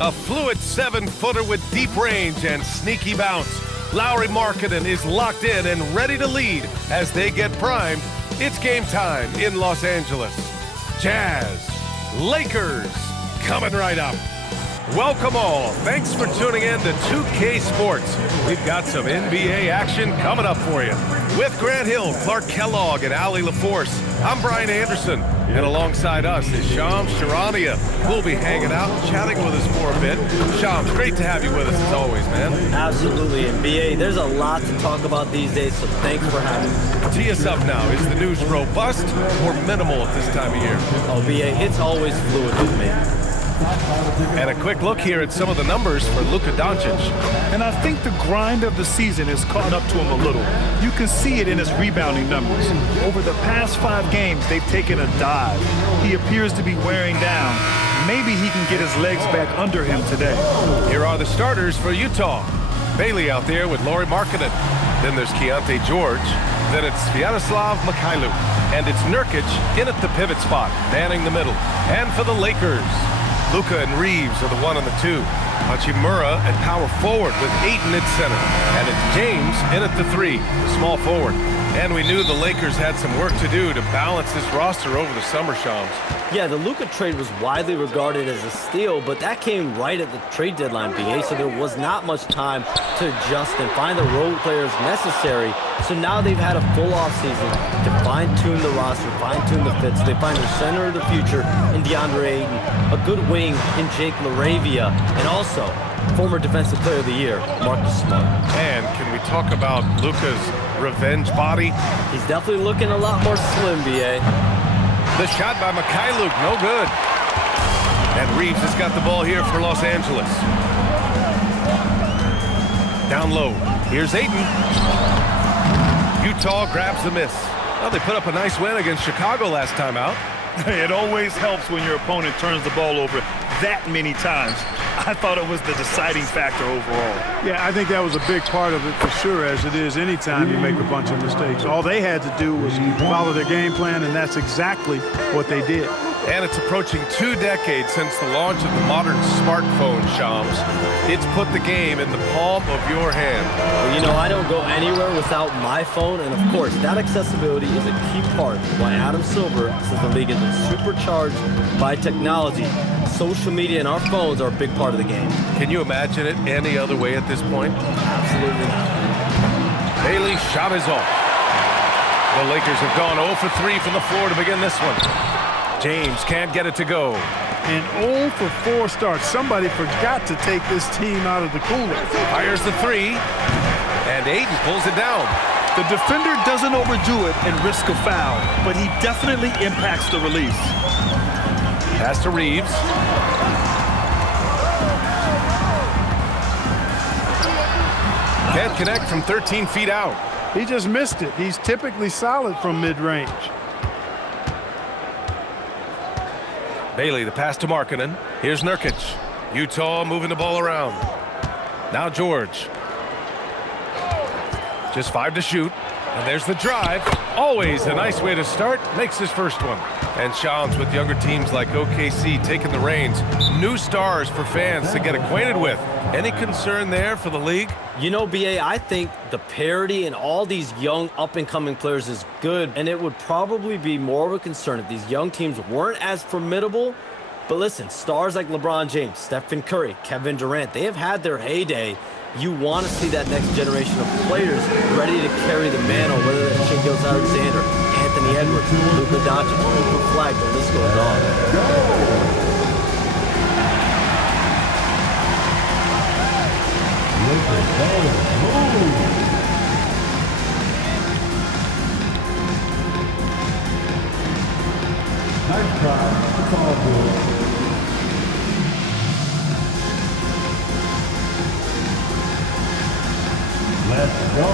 A fluid 7-footer with deep range and sneaky bounce. Lauri Markkanen is locked in and ready to lead as they get primed. It's game time in Los Angeles. Jazz, Lakers, coming right up. Welcome all. Thanks for tuning in to 2K Sports. We've got some NBA action coming up for you. With Grant Hill, Clark Kellogg, and Ali LaForce, I'm Brian Anderson. And alongside us is Shams Charania. We'll be hanging out, chatting with us for a bit. Shams, great to have you with us as always, man. Absolutely. And BA, there's a lot to talk about these days, so thanks for having me. Tee us up now. Is the news robust or minimal at this time of year? Oh, BA, it's always fluid with me. And a quick look here at some of the numbers for Luka Doncic. And I think the grind of the season has caught up to him a little. You can see it in his rebounding numbers. Over the past 5 games, they've taken a dive. He appears to be wearing down. Maybe he can get his legs back under him today. Here are the starters for Utah. Bailey out there with Lauri Markkanen. Then there's Keontae George. Then it's Sviatoslav Mikhailuk. And it's Nurkic in at the pivot spot, manning the middle. And for the Lakers, Luka and Reeves are the 1 and the 2. Hachimura at power forward with Ayton at center. And it's James in at the 3, the small forward. And we knew the Lakers had some work to do to balance this roster over the summer, Shams. Yeah, the Luka trade was widely regarded as a steal, but that came right at the trade deadline, BA, so there was not much time to adjust and find the role players necessary. So now they've had a full offseason to fine-tune the roster, fine-tune the fits. They find their center of the future in DeAndre Ayton, a good wing in Jake LaRavia, and also former Defensive Player of the Year, Marcus Smart. And can we talk about Luka's revenge body? He's definitely looking a lot more slim, BA. The shot by Mikhailuk, no good. And Reeves has got the ball here for Los Angeles. Down low, here's Ayton. Utah grabs the miss. Well, they put up a nice win against Chicago last time out. It always helps when your opponent turns the ball over that many times. I thought it was the deciding factor overall. Yeah, I think that was a big part of it for sure, as it is anytime you make a bunch of mistakes. All they had to do was follow their game plan, and that's exactly what they did. And it's approaching 2 decades since the launch of the modern smartphone, Shams. It's put the game in the palm of your hand. Well, you know, I don't go anywhere without my phone, and of course, that accessibility is a key part of why Adam Silver says the league has been supercharged by technology. Social media and our phones are a big part of the game. Can you imagine it any other way at this point? Absolutely not. Bailey's shot is off. The Lakers have gone 0 for 3 from the floor to begin this one. James can't get it to go. And 0 for 4 starts. Somebody forgot to take this team out of the cooler. Fires the 3, and Ayton pulls it down. The defender doesn't overdo it and risk a foul, but he definitely impacts the release. Pass to Reeves. Can't connect from 13 feet out. He just missed it. He's typically solid from mid-range. Bailey, the pass to Markkanen. Here's Nurkic. Utah moving the ball around. Now George. Just 5 to shoot. And there's the drive. Always a nice way to start. Makes his first one. And Shams, with younger teams like OKC taking the reins. New stars for fans to get acquainted with. Any concern there for the league? You know, BA, I think the parity in all these young up-and-coming players is good, and it would probably be more of a concern if these young teams weren't as formidable. But listen, stars like LeBron James, Stephen Curry, Kevin Durant, they have had their heyday. You want to see that next generation of players ready to carry the mantle, whether that's Shai Gilgeous-Alexander, Anthony Edwards, Luka Doncic, Cooper Flag, the list goes on. Nice try. It's all good. Let's go.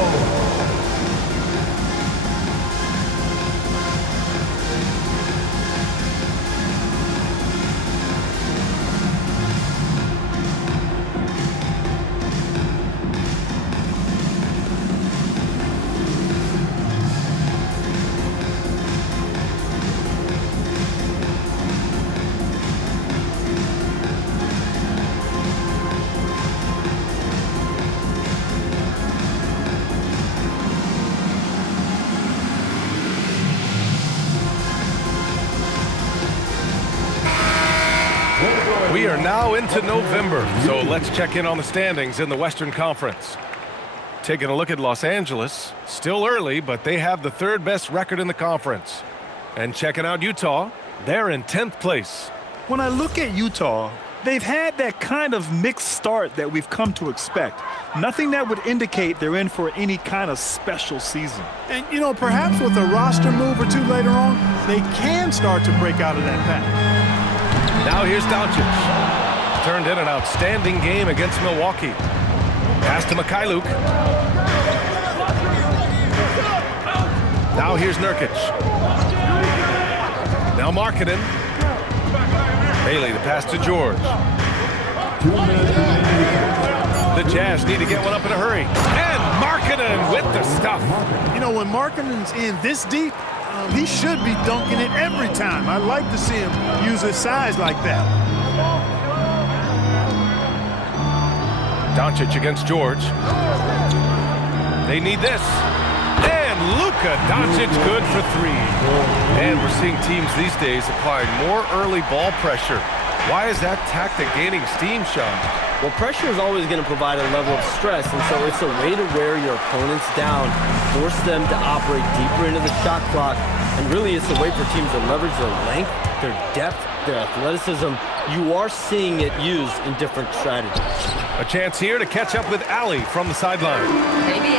We are now into November, so let's check in on the standings in the Western Conference. Taking a look at Los Angeles, still early, but they have the third best record in the conference. And checking out Utah, they're in 10th place. When I look at Utah, they've had that kind of mixed start that we've come to expect. Nothing that would indicate they're in for any kind of special season. And, you know, perhaps with a roster move or two later on, they can start to break out of that pack. Now here's Doncic. Turned in an outstanding game against Milwaukee. Pass to Mikhailuk. Now here's Nurkic. Now Markkanen. Bailey, the pass to George. The Jazz need to get one up in a hurry. And Markkanen with the stuff. You know, when Markkanen's in this deep, he should be dunking it every time. I like to see him use his size like that. Doncic against George. They need this. And Luka Doncic good for three. And we're seeing teams these days applying more early ball pressure. Why is that tactic gaining steam, Sean? Well, pressure is always going to provide a level of stress, and so it's a way to wear your opponents down, force them to operate deeper into the shot clock, and really it's a way for teams to leverage their length, their depth, their athleticism. You are seeing it used in different strategies. A chance here to catch up with Allie from the sideline. Maybe,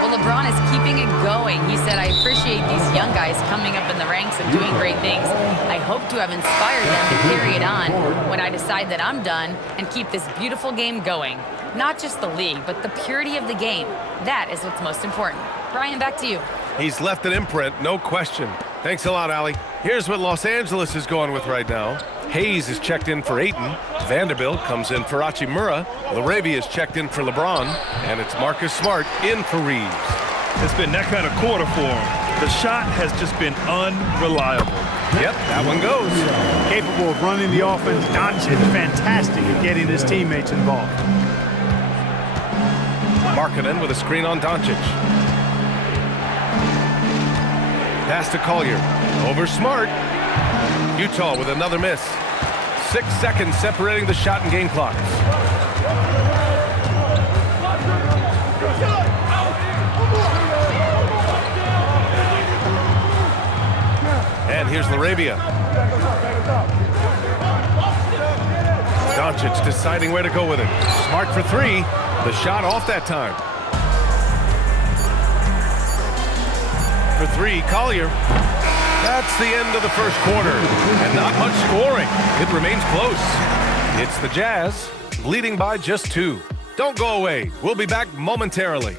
well, LeBron is keeping it going. He said, I appreciate these young guys coming up in the ranks and doing great things. I hope to have inspired them to carry it on when I decide that I'm done and keep this beautiful game going. Not just the league, but the purity of the game. That is what's most important. Brian, back to you. He's left an imprint, no question. Thanks a lot, Allie. Here's what Los Angeles is going with right now. Hayes is checked in for Ayton. Vanderbilt comes in for Hachimura. LaRavia is checked in for LeBron. And it's Marcus Smart in for Reeves. It's been that kind of quarter for him. The shot has just been unreliable. Yep, that one goes. Capable of running the offense. Doncic, fantastic at getting his teammates involved. Markkanen with a screen on Doncic. Pass to Collier. Over Smart. Utah with another miss. 6 seconds separating the shot and game clocks. And here's LaRavia. Doncic deciding where to go with it. Smart for three. The shot off that time. For three, Collier. That's the end of the first quarter, and not much scoring. It remains close. It's the Jazz, leading by just 2. Don't go away. We'll be back momentarily.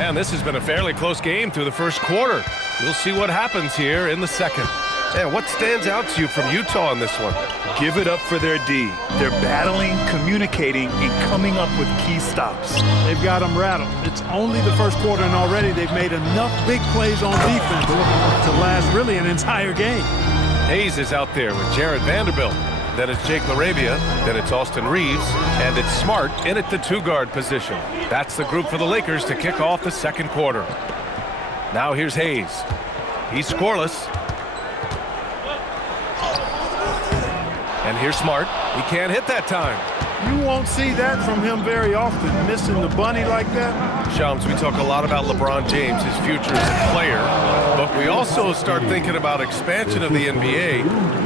And this has been a fairly close game through the first quarter. We'll see what happens here in the second. And what stands out to you from Utah in this one? Give it up for their D. They're battling, communicating, and coming up with key stops. They've got them rattled. It's only the first quarter, and already they've made enough big plays on defense to last really an entire game. Hayes is out there with Jared Vanderbilt. Then it's Jake LaRavia. Then it's Austin Reeves. And it's Smart in at the 2-guard position. That's the group for the Lakers to kick off the second quarter. Now here's Hayes. He's scoreless. And here's Smart. He can't hit that time. You won't see that from him very often, missing the bunny like that. Shams, we talk a lot about LeBron James, his future as a player, but we also start thinking about expansion of the NBA.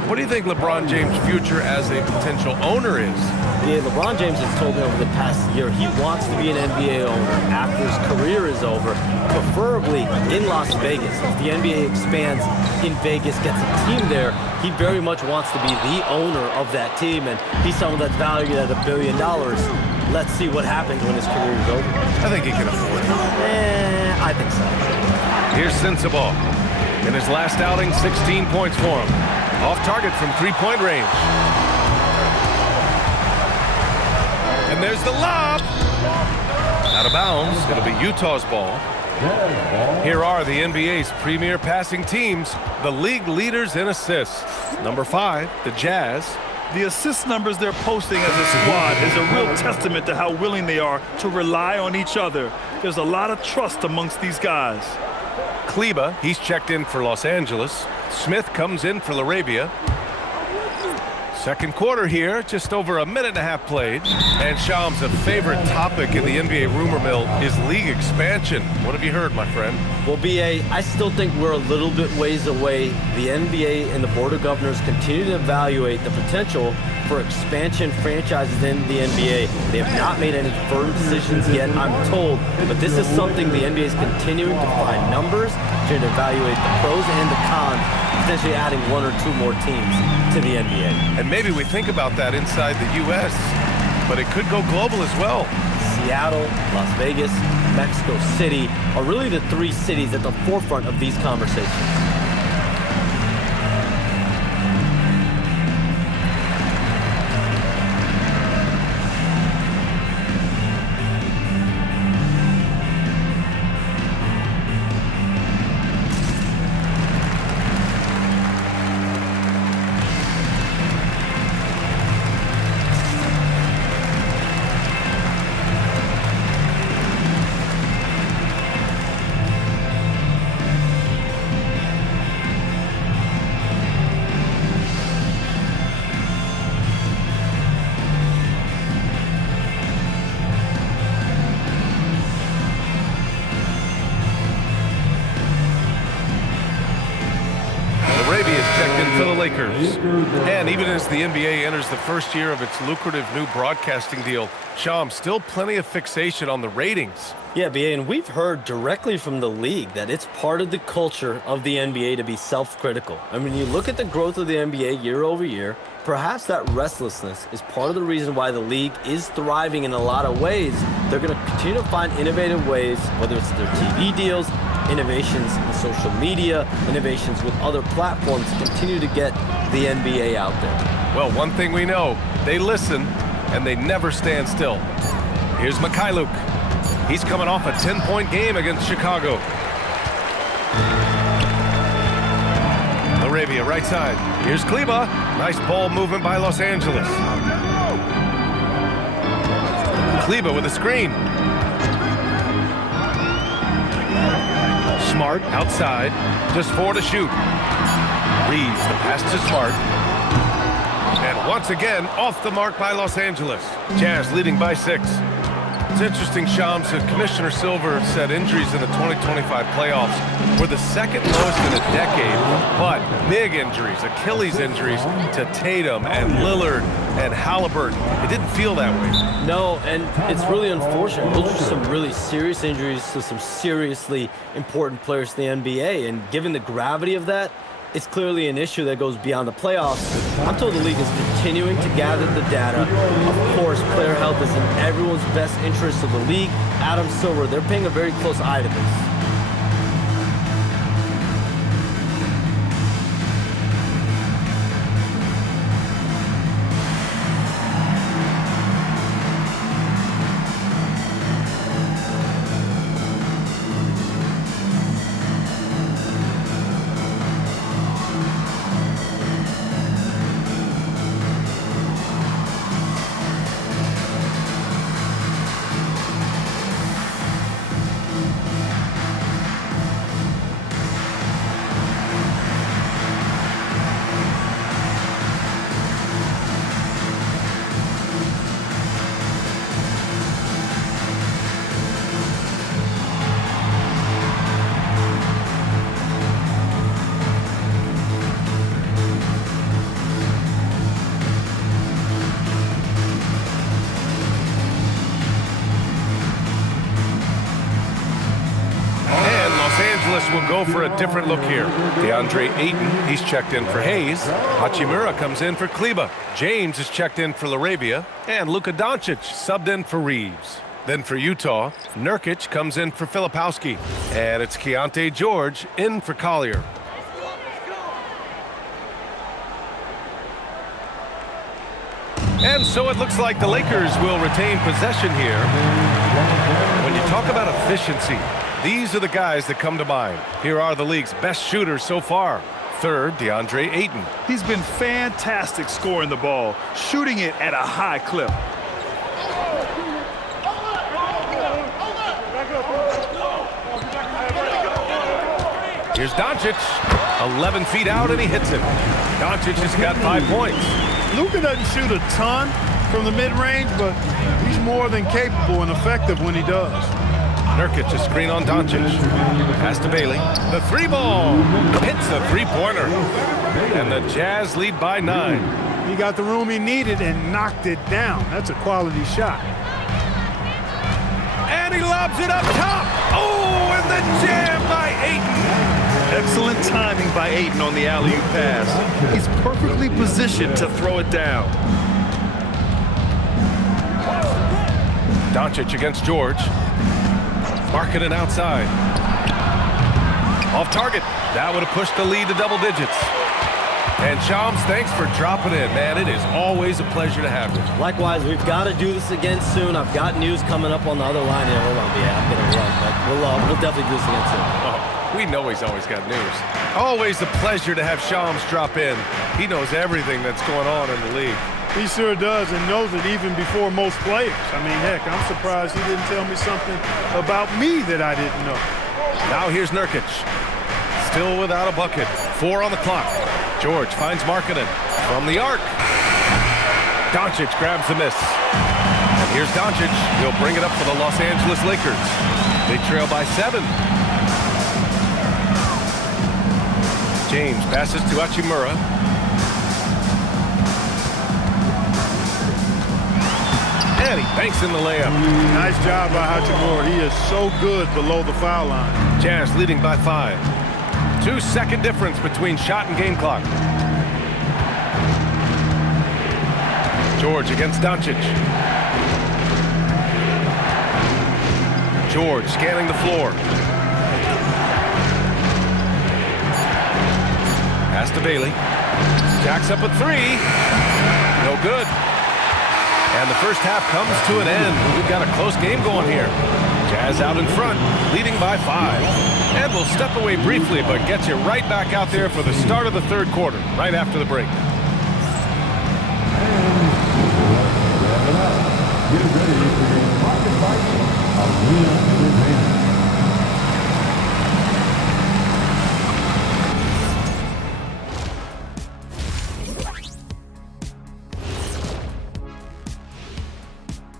What do you think LeBron James' future as a potential owner is? Yeah, LeBron James has told me over the past year he wants to be an NBA owner after his career is over, preferably in Las Vegas. If the NBA expands in Vegas, gets a team there, he very much wants to be the owner of that team, and he's someone that's valued at $1 billion. Let's see what happens when his career is over. I think he can afford it. I think so. Here's Sensabaugh. In his last outing, 16 points for him. Off target from three-point range. And there's the lob. Out of bounds. It'll be Utah's ball. Here are the NBA's premier passing teams, the league leaders in assists. Number 5, the Jazz. The assist numbers they're posting as a squad is a real testament to how willing they are to rely on each other. There's a lot of trust amongst these guys. Kleba, he's checked in for Los Angeles. Smith comes in for Laravia. Second quarter here, just over a minute and a half played. And Shams, a favorite topic in the NBA rumor mill is league expansion. What have you heard, my friend? Well, BA, I still think we're a little bit ways away. The NBA and the Board of Governors continue to evaluate the potential for expansion franchises in the NBA. They have not made any firm decisions yet, I'm told, but this is something the NBA is continuing to find numbers, to evaluate the pros and the cons, potentially adding 1 or 2 more teams to the NBA. And maybe we think about that inside the U.S., but it could go global as well. Seattle, Las Vegas, Mexico City are really the 3 cities at the forefront of these conversations. For the Lakers. And even as the NBA enters the first year of its lucrative new broadcasting deal, Shams, still plenty of fixation on the ratings. Yeah, BA, and we've heard directly from the league that it's part of the culture of the NBA to be self-critical. I mean, you look at the growth of the NBA year over year, perhaps that restlessness is part of the reason why the league is thriving in a lot of ways. They're going to continue to find innovative ways, whether it's their TV deals, innovations in social media, innovations with other platforms to continue to get the NBA out there. Well, one thing we know, they listen and they never stand still. Here's Mikhailuk. He's coming off a 10-point game against Chicago. Laravia, right side. Here's Kleba. Nice ball movement by Los Angeles. Kleba with a screen. Smart outside, just 4 to shoot. Reeves, the pass to Smart. And once again, off the mark by Los Angeles. Jazz leading by 6. It's interesting, Shams, that Commissioner Silver said injuries in the 2025 playoffs were the second lowest in a decade, but big injuries, Achilles injuries to Tatum and Lillard and Halliburton. It didn't feel that way. No, and it's really unfortunate. Those are some really serious injuries to some seriously important players in the NBA, and given the gravity of that, it's clearly an issue that goes beyond the playoffs. I'm told the league is continuing to gather the data. Of course, player health is in everyone's best interest of the league. Adam Silver, they're paying a very close eye to this. Will go for a different look here. DeAndre Ayton, he's checked in for Hayes. Hachimura comes in for Kleba. James is checked in for Laravia. And Luka Doncic subbed in for Reeves. Then for Utah, Nurkic comes in for Filipowski. And it's Keontae George in for Collier. And so it looks like the Lakers will retain possession here. When you talk about efficiency, These are the guys that come to mind. Here are the league's best shooters so far. Third, DeAndre Ayton. He's been fantastic scoring the ball, shooting it at a high clip. Here's Doncic. 11 feet out, and he hits it. Doncic has got 5 points. Luka doesn't shoot a ton from the mid-range, but he's more than capable and effective when he does. Nurkic, a screen on Doncic. Pass to Bailey. The 3-ball. Hits the 3-pointer. And the Jazz lead by 9. He got the room he needed and knocked it down. That's a quality shot. And he lobs it up top. Oh, and the jam by Ayton. Excellent timing by Ayton on the alley-oop pass. He's perfectly positioned to throw it down. Doncic against George. Marking it outside. Off target. That would have pushed the lead to double digits. And Shams, thanks for dropping in, man. It is always a pleasure to have you. Likewise, we've got to do this again soon. I've got news coming up on the other line here. Hold on, yeah, I'm going to run, but we'll definitely do this again soon. Oh, we know he's always got news. Always a pleasure to have Shams drop in. He knows everything that's going on in the league. He sure does, and knows it even before most players. I mean, heck, I'm surprised he didn't tell me something about me that I didn't know. Now here's Nurkic. Still without a bucket. 4 on the clock. George finds Markkanen from the arc. Doncic grabs the miss. And here's Doncic. He'll bring it up for the Los Angeles Lakers. They trail by 7. James passes to Hachimura. And he banks in the layup. Nice job by Hachimura. He is so good below the foul line. Jazz leading by 5. 2-second difference between shot and game clock. George against Doncic. George scanning the floor. Pass to Bailey. Jacks up a 3. No good. And the first half comes to an end. We've got a close game going here. Jazz out in front, leading by 5. And we'll step away briefly, but get you right back out there for the start of the third quarter, right after the break. Get ready for your pocket fight of Real Advantage.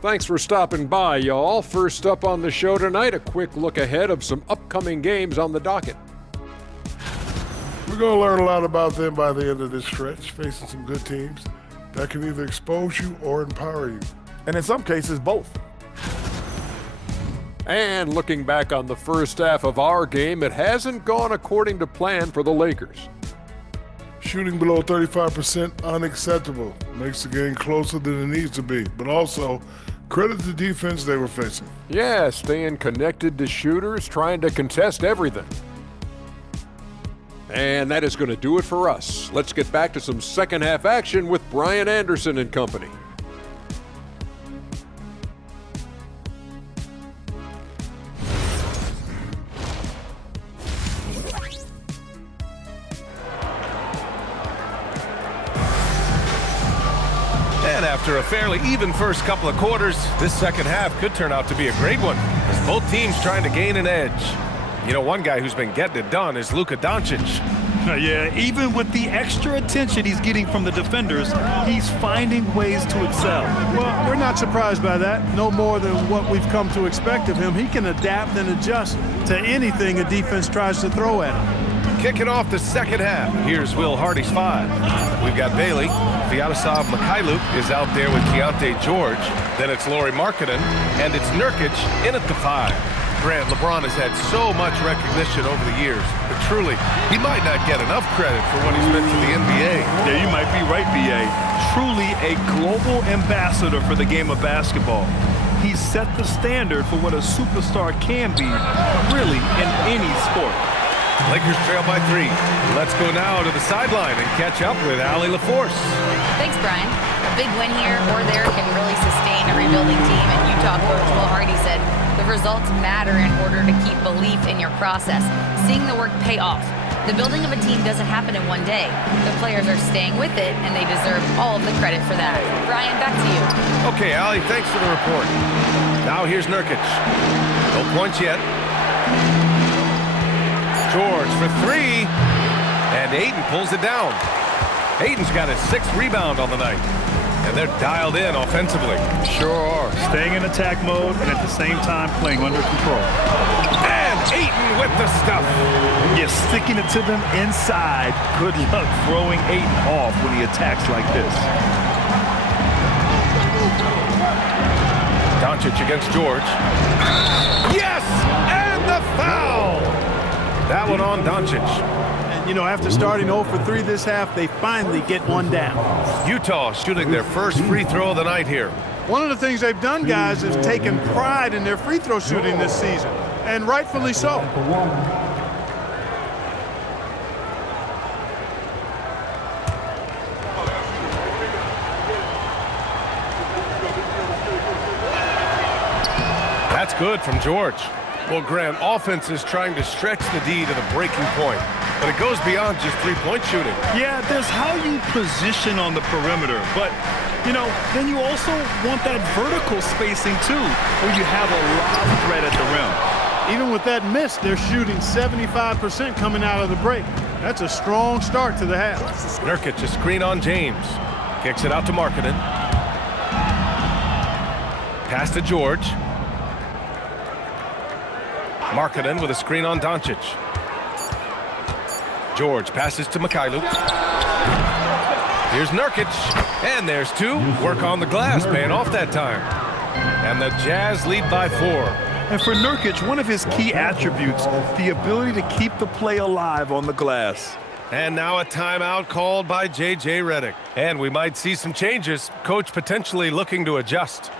Thanks for stopping by, y'all. First up on the show tonight, a quick look ahead of some upcoming games on the docket. We're going to learn a lot about them by the end of this stretch, facing some good teams that can either expose you or empower you. And in some cases, both. And looking back on the first half of our game, it hasn't gone according to plan for the Lakers. Shooting below 35%, unacceptable. Makes the game closer than it needs to be, but also credit the defense they were facing. Yeah, staying connected to shooters, trying to contest everything. And that is going to do it for us. Let's get back to some second half action with Brian Anderson and company. And after a fairly even first couple of quarters, this second half could turn out to be a great one, as both teams trying to gain an edge. You know, one guy who's been getting it done is Luka Doncic. Yeah, even with the extra attention he's getting from the defenders, he's finding ways to excel. Well, we're not surprised by that. No more than what we've come to expect of him. He can adapt and adjust to anything a defense tries to throw at him. Kicking off the second half, here's Will Hardy's 5. We've got Bailey. Vyacheslav Mikhailuk is out there with Keontae George. Then it's Lauri Markkanen, and it's Nurkic in at the 5. Grant, LeBron has had so much recognition over the years, but truly, he might not get enough credit for what he's meant to the NBA. Yeah, you might be right, B.A. Truly a global ambassador for the game of basketball. He's set the standard for what a superstar can be, really, in any sport. Lakers trail by 3. Let's go now to the sideline and catch up with Allie LaForce. Thanks, Brian. A big win here or there can really sustain a rebuilding team, and Utah coach Will Hardy said the results matter in order to keep belief in your process, seeing the work pay off. The building of a team doesn't happen in one day. The players are staying with it, and they deserve all of the credit for that. Brian, back to you. Okay, Allie, thanks for the report. Now here's Nurkic. No points yet. George for 3, and Ayton pulls it down. Ayton's got his 6th rebound on the night, and they're dialed in offensively. Sure are. Staying in attack mode and at the same time playing under control. And Ayton with the stuff. You're sticking it to them inside. Good luck throwing Ayton off when he attacks like this. Doncic against George. Yes! And the foul! That one on Doncic. And, you know, after starting 0 for 3 this half, they finally get one down. Utah shooting their first free throw of the night here. One of the things they've done, guys, is taken pride in their free throw shooting this season, and rightfully so. That's good from George. Well, Grant, offense is trying to stretch the D to the breaking point, but it goes beyond just three-point shooting. Yeah, there's how you position on the perimeter, but, you know, then you also want that vertical spacing, too, where you have a lot of threat at the rim. Even with that miss, they're shooting 75% coming out of the break. That's a strong start to the half. Nurkic, a screen on James. Kicks it out to Markkanen. Pass to George. Markkanen with a screen on Doncic. George passes to Mikhailuk. Here's Nurkic, and there's 2. Work on the glass, paying off that time. And the Jazz lead by 4. And for Nurkic, one of his key attributes, the ability to keep the play alive on the glass. And now a timeout called by J.J. Redick. And we might see some changes. Coach potentially looking to adjust.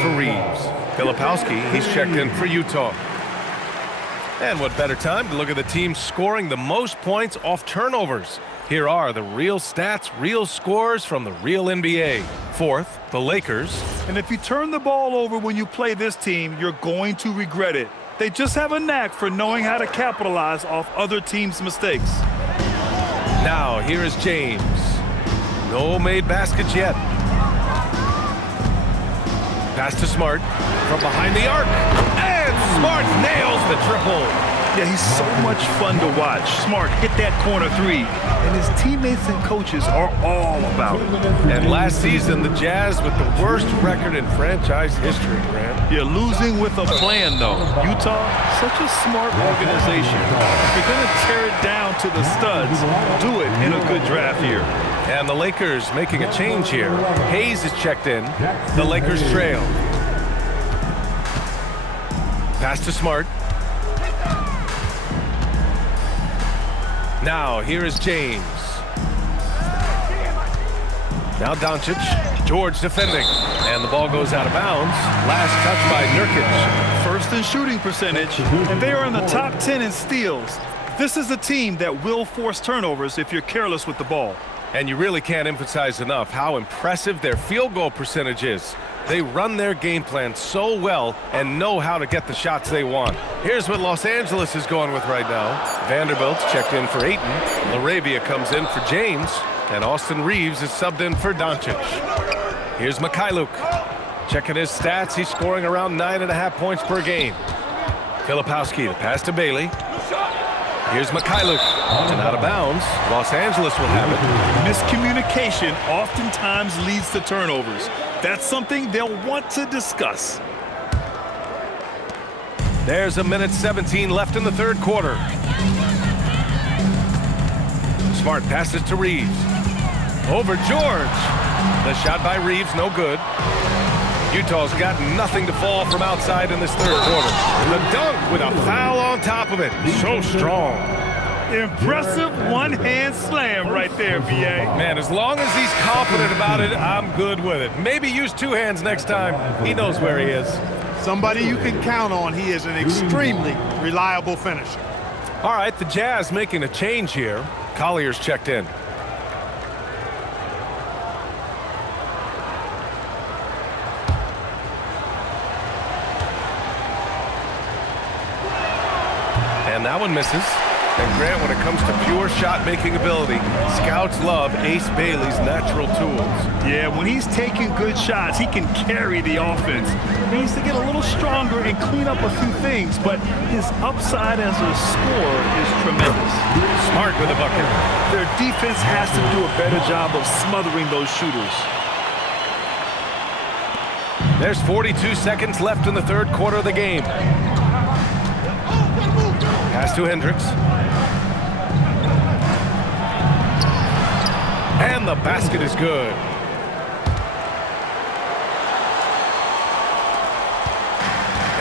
For Reeves. Filipowski, he's checked in for Utah. And what better time to look at the team scoring the most points off turnovers. Here are the real stats, real scores from the real NBA. 4th, the Lakers. And if you turn the ball over when you play this team, you're going to regret it. They just have a knack for knowing how to capitalize off other teams' mistakes. Now, here is James. No made baskets yet. Pass to Smart from behind the arc, and Smart nails the triple. Yeah, he's so much fun to watch. Smart hit that corner 3, and his teammates and coaches are all about it. And last season, the Jazz with the worst record in franchise history, Grant. You're losing with a plan, though. Utah, such a smart organization. If you're going to tear it down to the studs, do it in a good draft year. And the Lakers making a change here. Hayes is checked in. The Lakers trail. Pass to Smart. Now, here is James. Now Doncic. George defending. And the ball goes out of bounds. Last touch by Nurkic. First in shooting percentage, and they are in the top 10 in steals. This is a team that will force turnovers if you're careless with the ball. And you really can't emphasize enough how impressive their field goal percentage is. They run their game plan so well and know how to get the shots they want. Here's what Los Angeles is going with right now. Vanderbilt's checked in for Ayton. LaRavia comes in for James. And Austin Reeves is subbed in for Doncic. Here's Mikhailuk. Checking his stats, he's scoring around 9.5 points per game. Filipowski, the pass to Bailey. Here's Mikhailuk. And out of bounds, Los Angeles will have it. Miscommunication oftentimes leads to turnovers. That's something they'll want to discuss. There's a minute 17 left in the third quarter. Smart passes to Reeves. Over George. The shot by Reeves, no good. Utagh's got nothing to fall from outside in this third quarter. The dunk with a foul on top of it. So strong. Impressive one-hand slam right there, B.A. Man, as long as he's confident about it, I'm good with it. Maybe use two hands next time. He knows where he is. Somebody you can count on. He is an extremely reliable finisher. All right, the Jazz making a change here. Collier's checked in. And that one misses. And Grant, when it comes to pure shot-making ability, scouts love Ace Bailey's natural tools. Yeah, when he's taking good shots, he can carry the offense. He needs to get a little stronger and clean up a few things, but his upside as a scorer is tremendous. Smart with a bucket. Their defense has to do a better job of smothering those shooters. There's 42 seconds left in the third quarter of the game. Pass to Hendricks. And the basket is good.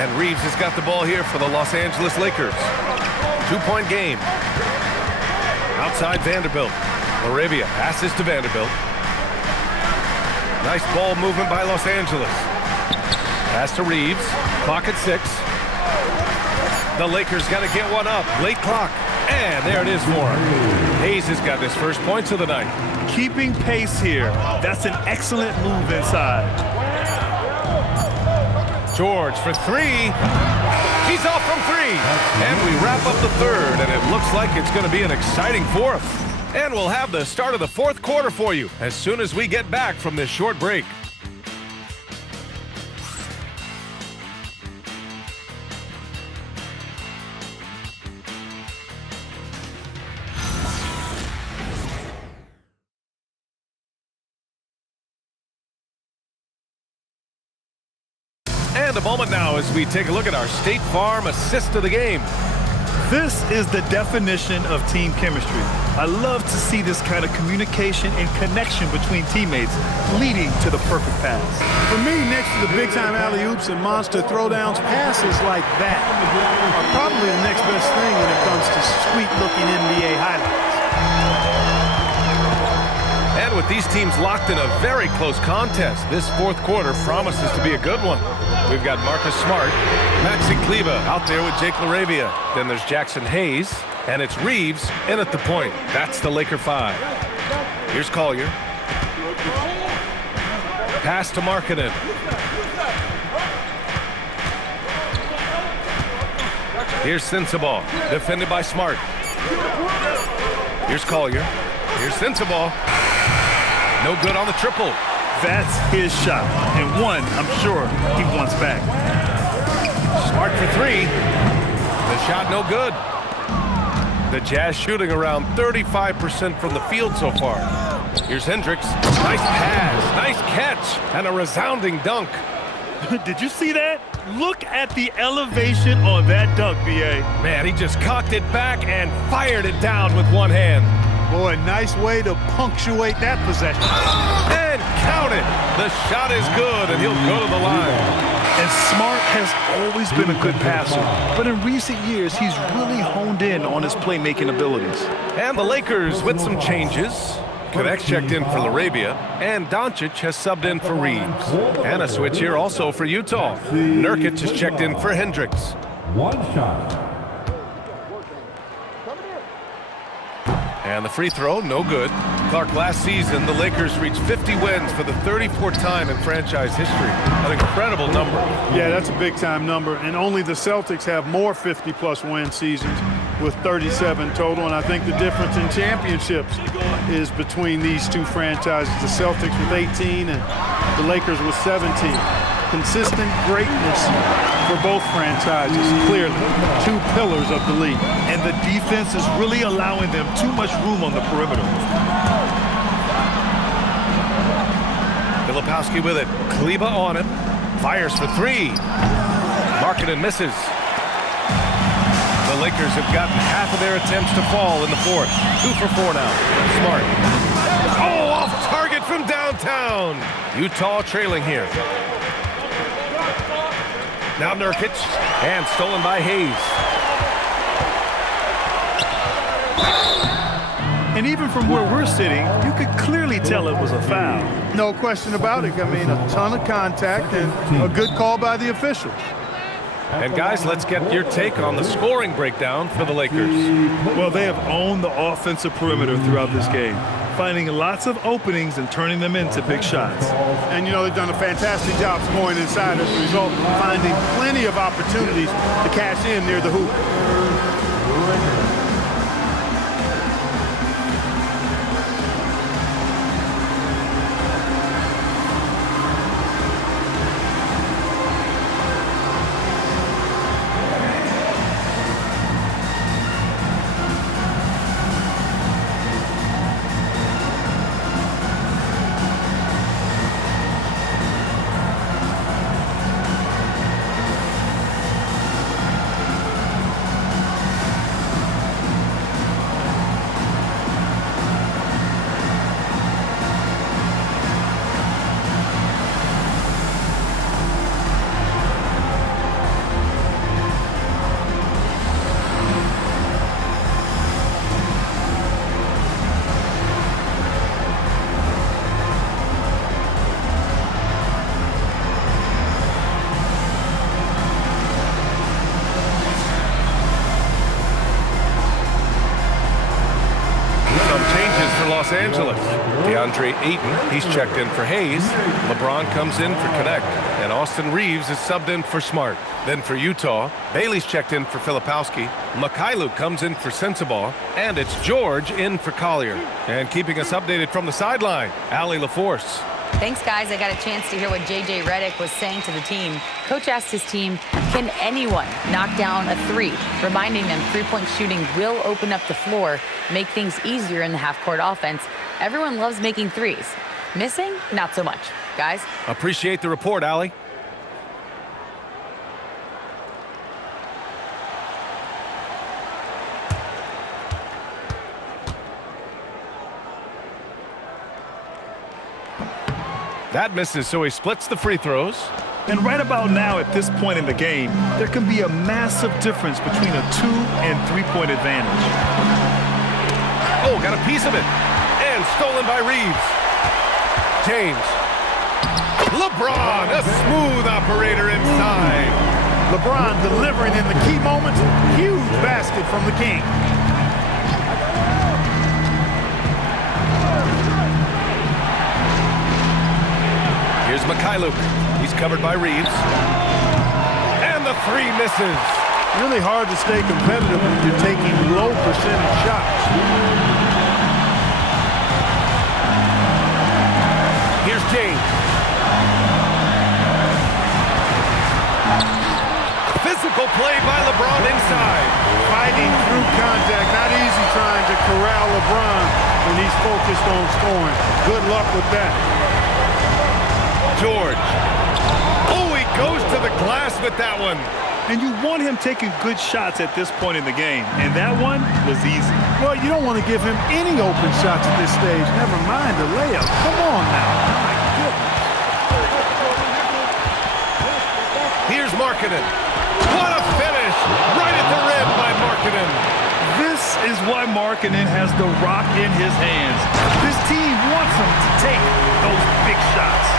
And Reeves has got the ball here for the Los Angeles Lakers. 2-point game. Outside Vanderbilt. LaRavia passes to Vanderbilt. Nice ball movement by Los Angeles. Pass to Reeves. Clock at 6. The Lakers got to get one up. Late clock. And there it is for him. Hayes has got his first points of the night. Keeping pace here. That's an excellent move inside. George for three. He's off from three. And we wrap up the third, and it looks like it's going to be an exciting fourth. And we'll have the start of the fourth quarter for you as soon as we get back from this short break. And a moment now as we take a look at our State Farm assist of the game. This is the definition of team chemistry. I love to see this kind of communication and connection between teammates leading to the perfect pass. For me, next to the big-time alley-oops and monster throwdowns, passes like that are probably the next best thing when it comes to sweet-looking NBA highlights. And with these teams locked in a very close contest, this fourth quarter promises to be a good one. We've got Marcus Smart, Maxi Kleber out there with Jake LaRavia. Then there's Jackson Hayes, and it's Reeves in at the point. That's the Laker 5. Here's Collier. Pass to Markkanen. Here's Sensabaugh, defended by Smart. Here's Collier. Here's Sensabaugh. No good on the triple. That's his shot, and one I'm sure he wants back. Smart for three. The shot no good. The Jazz shooting around 35% from the field so far. Here's Hendricks. Nice pass, nice catch, and a resounding dunk. Did you see that? Look at the elevation on that dunk, B.A. Man, he just cocked it back and fired it down with one hand. Boy, nice way to punctuate that possession. And count it. The shot is good, and he'll go to the line. And Smart has always been a good passer, but in recent years, he's really honed in on his playmaking abilities. And the Lakers with some changes. Connect's checked in for LaRavia, and Doncic has subbed in for Reeves. And a switch here also for Utah. Nurkic has checked in for Hendricks. One shot. And the free throw, no good. Clark, last season, the Lakers reached 50 wins for the 34th time in franchise history. An incredible number. Yeah, that's a big-time number, and only the Celtics have more 50-plus win seasons with 37 total, and I think the difference in championships is between these two franchises, the Celtics with 18 and the Lakers with 17. Consistent greatness for both franchises, clearly. Two pillars of the league. And the defense is really allowing them too much room on the perimeter. Filipowski with it. Kleba on it. Fires for three. Markkanen misses. The Lakers have gotten half of their attempts to fall in the fourth. 2 for 4 now. Smart. Oh, off target from downtown. Utah trailing here. Now Nurkic. And stolen by Hayes. And even from where we're sitting, you could clearly tell it was a foul. No question about it. I mean, a ton of contact and a good call by the officials. And guys, let's get your take on the scoring breakdown for the Lakers. Well, they have owned the offensive perimeter throughout this game, finding lots of openings and turning them into big shots. And, you know, they've done a fantastic job scoring inside as a result, finding plenty of opportunities to cash in near the hoop. Los Angeles. DeAndre Ayton, he's checked in for Hayes. LeBron comes in for Connect. And Austin Reeves is subbed in for Smart. Then for Utah, Bailey's checked in for Filipowski. Mikhailuk comes in for Sensabaugh. And it's George in for Collier. And keeping us updated from the sideline, Allie LaForce. Thanks, guys. I got a chance to hear what J.J. Redick was saying to the team. Coach asked his team, can anyone knock down a three? Reminding them three-point shooting will open up the floor, make things easier in the half-court offense. Everyone loves making threes. Missing? Not so much. Guys? Appreciate the report, Allie. That misses, so he splits the free throws. And right about now, at this point in the game, there can be a massive difference between a 2- and 3-point advantage. Oh, got a piece of it. And stolen by Reeves. James. LeBron, a smooth operator inside. LeBron delivering in the key moments. Huge basket from the King. Here's Mikhailuk. He's covered by Reeves. And the three misses. Really hard to stay competitive when you're taking low percentage shots. Here's James. Physical play by LeBron inside. Fighting through contact. Not easy trying to corral LeBron when he's focused on scoring. Good luck with that. George. Oh, he goes to the glass with that one. And you want him taking good shots at this point in the game. And that one was easy. Well, you don't want to give him any open shots at this stage. Never mind the layup. Come on now. My goodness. Here's Markkanen. What a finish. Right at the rim by Markkanen. This is why Markkanen has the rock in his hands. This team wants him to take those big shots.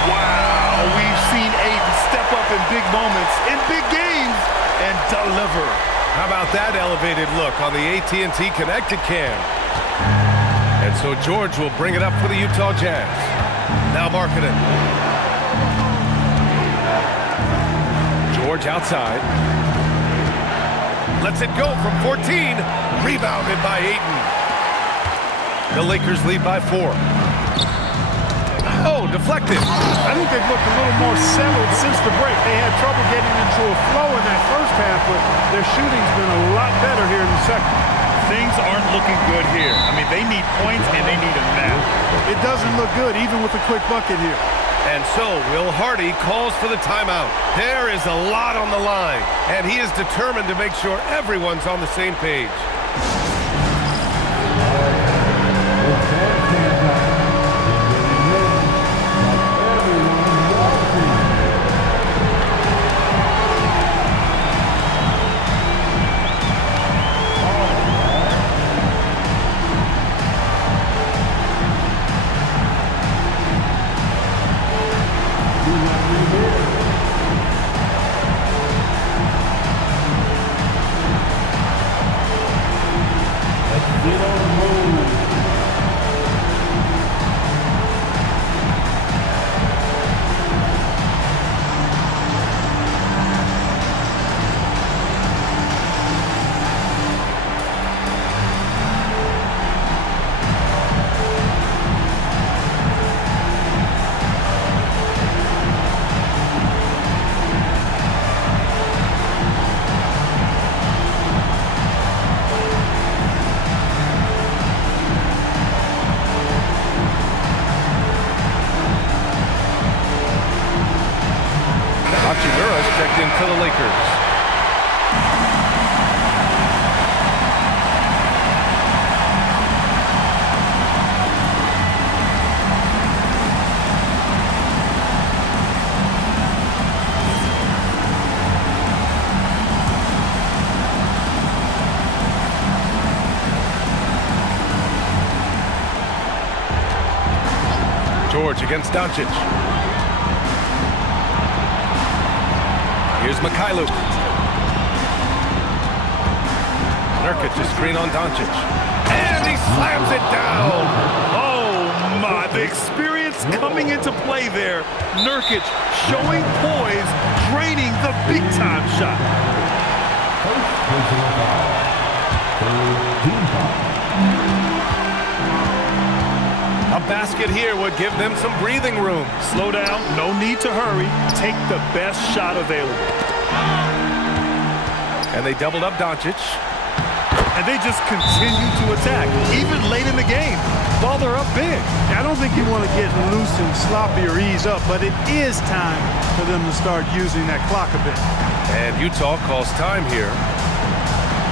Wow, we've seen Ayton step up in big moments, in big games, and deliver. How about that elevated look on the AT&T Connected Cam? And so George will bring it up for the Utah Jazz. Now Markkanen. George outside. Lets it go from 14. Rebounded by Ayton. The Lakers lead by 4. Oh, deflected. I think they've looked a little more settled since the break. They had trouble getting into a flow in that first half, but their shooting's been a lot better here in the second. Things aren't looking good here. I mean, they need points and they need them now. It doesn't look good, even with a quick bucket here. And so Will Hardy calls for the timeout. There is a lot on the line, and he is determined to make sure everyone's on the same page. Checked in for the Lakers. George against Doncic. Here's Mikhailuk. Nurkic to screen on Doncic. And he slams it down. Oh, my. The experience coming into play there. Nurkic showing poise, draining the big-time shot. A basket here would give them some breathing room. Slow down. No need to hurry. Take the best shot available. And they doubled up Doncic. And they just continue to attack, even late in the game, while they're up big. I don't think you want to get loose and sloppy or ease up, but it is time for them to start using that clock a bit. And Utah calls time here.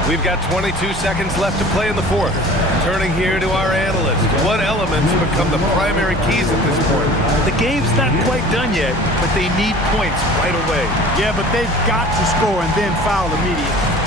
We've got 22 seconds left to play in the fourth. Turning here to our analyst. What elements become the primary keys at this point? The game's not quite done yet, but they need points right away. Yeah, but they've got to score and then foul immediately.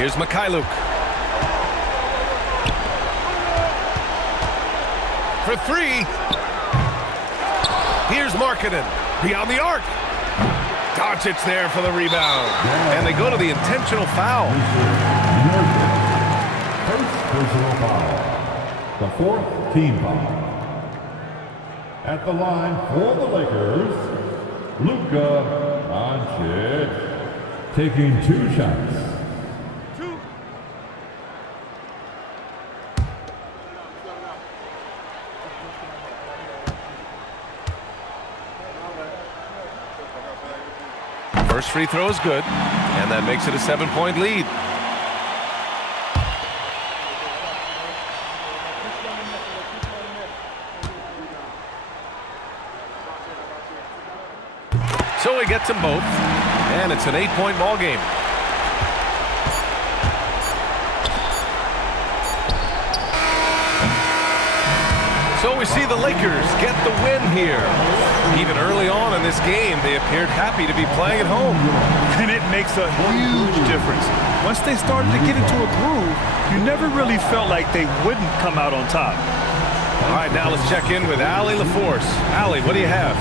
Here's Mikhailuk. For three. Here's Markkanen. Beyond the arc. Doncic there for the rebound. And they go to the intentional foul. First personal foul. The 4th team foul. At the line for the Lakers, Luka Doncic taking 2 shots. First free throw is good, and that makes it a 7-point lead. So he gets them both, and it's an 8-point ball game. So we see the Lakers get the win here. Even early on in this game, they appeared happy to be playing at home. And it makes a huge difference. Once they started to get into a groove, you never really felt like they wouldn't come out on top. All right, now let's check in with Allie LaForce. Allie, what do you have?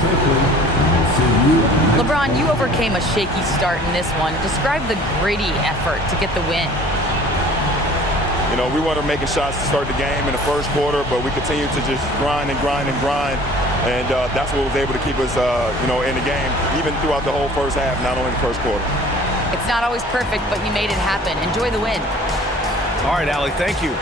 LeBron, you overcame a shaky start in this one. Describe the gritty effort to get the win. You know, we weren't making shots to start the game in the first quarter, but we continued to just grind and grind and grind. And that's what was able to keep us, in the game, even throughout the whole first half, not only the first quarter. It's not always perfect, but you made it happen. Enjoy the win. All right, Allie, thank you.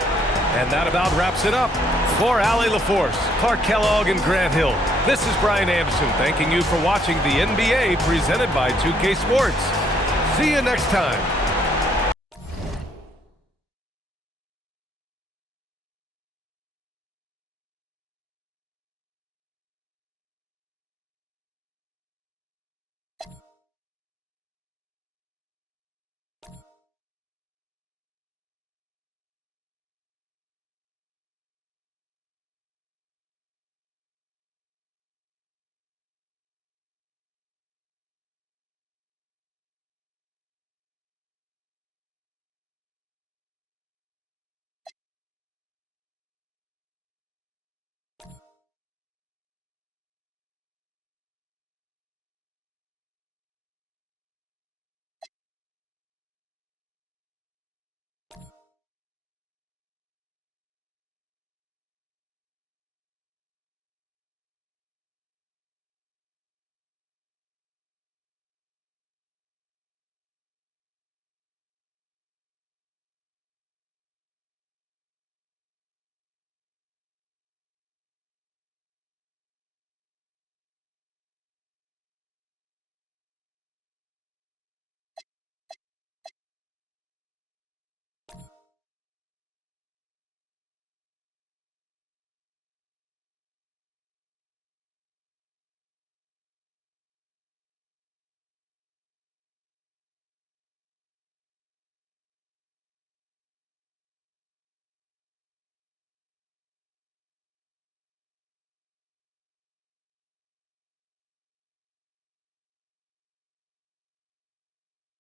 And that about wraps it up. For Allie LaForce, Clark Kellogg, and Grant Hill, this is Brian Anderson thanking you for watching the NBA presented by 2K Sports. See you next time.